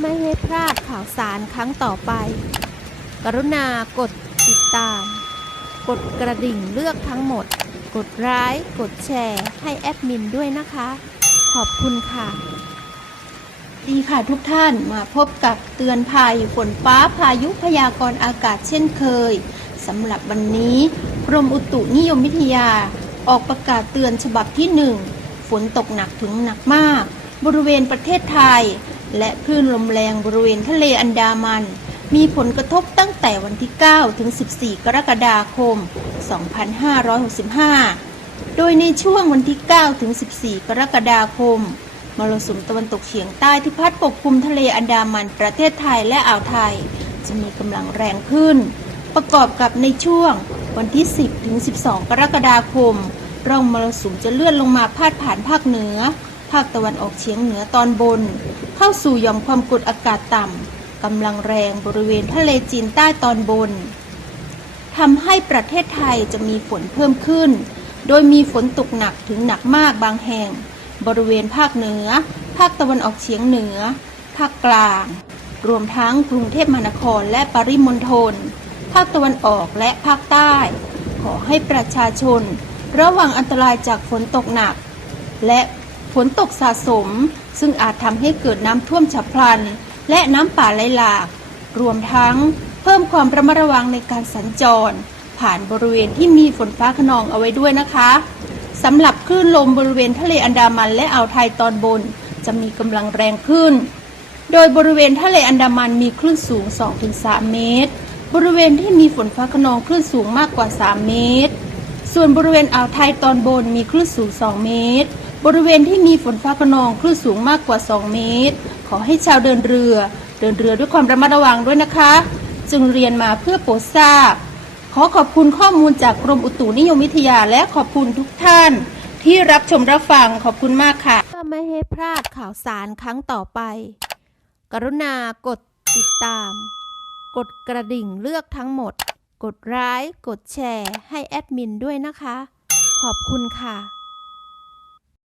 ไม่ให้พลาดข่าวสารครั้งต่อไป กรุณากดติดตาม กดกระดิ่งเลือกทั้งหมด กดไลค์กดแชร์ให้แอดมินด้วยนะคะ ขอบคุณค่ะ ดีค่ะทุกท่านมาพบกับเตือนภัยฝนฟ้าพายุพยากรณ์อากาศเช่นเคยสำหรับวันนี้กรมอุตุนิยมวิทยา ออกประกาศเตือนฉบับที่หนึ่งฝนตกหนักถึงหนักมาก บริเวณประเทศไทย และคลื่นลมแรงบริเวณทะเลอันดามัน มีผลกระทบตั้งแต่วันที่ 9 ถึง 14 กรกฎาคม 2565 โดยในช่วงวันที่ 9 ถึง 14 กรกฎาคม มรสุมตะวันตกเฉียงใต้ที่พัดปกคลุมทะเลอันดามันประเทศไทยและอ่าวไทย จะมีกำลังแรงขึ้น ประกอบกับในช่วงวันที่ 10 ถึง 12 กรกฎาคม ร่องมรสุมจะเลื่อนลงมาพาดผ่านภาคเหนือ ภาคตะวันออกเฉียงเหนือตอนบน เข้าสู่หย่อมความกดอากาศต่ำกำลังแรงบริเวณทะเลจีนใต้ตอนบนทำให้ประเทศไทยจะมีฝนเพิ่มขึ้น โดยมีฝนตกหนักถึงหนักมากบางแห่ง บริเวณภาคเหนือ ภาคตะวันออกเฉียงเหนือ ภาคกลาง รวมทั้งกรุงเทพมหานครและปริมณฑล ภาคตะวันออกและภาคใต้ ขอให้ประชาชน ระวังอันตรายจากฝนตกหนัก และ ฝนตกสะสม ซึ่งอาจทำให้เกิดน้ำท่วมฉับพลัน และน้ำป่าไหลหลาก รวมทั้งเพิ่มความระมัดระวังในการสัญจร ผ่านบริเวณที่มีฝนฟ้าขนองเอาไว้ด้วยนะคะสำหรับคลื่นลมบริเวณทะเลอันดามันและอ่าวไทยตอนบน จะมีกำลังแรงขึ้น โดยบริเวณทะเลอันดามันมีคลื่นสูง 2-3 เมตร บริเวณที่มีฝนฟ้าขนองคลื่นสูงมากกว่า 3 เมตร ส่วนบริเวณอ่าวไทยตอนบนมีคลื่นสูง 2 เมตร บริเวณที่มีฝนฟ้าขนองคลื่นสูงมากกว่า 2 เมตร ขอให้ชาวเดินเรือ เดินเรือด้วยความระมัดระวังด้วยนะคะ จึงเรียนมาเพื่อโปรดทราบ ขอขอบคุณข้อมูลจากกรมอุตุนิยมวิทยาและขอบคุณทุกท่าน ที่รับชมรับฟังขอบคุณมากค่ะเพื่อไม่ให้พลาดข่าวสารครั้งต่อไป กรุณากดติดตาม กดกระดิ่งเลือกทั้งหมด กดไลค์กดแชร์ ให้แอดมินด้วยนะคะ ขอบคุณค่ะ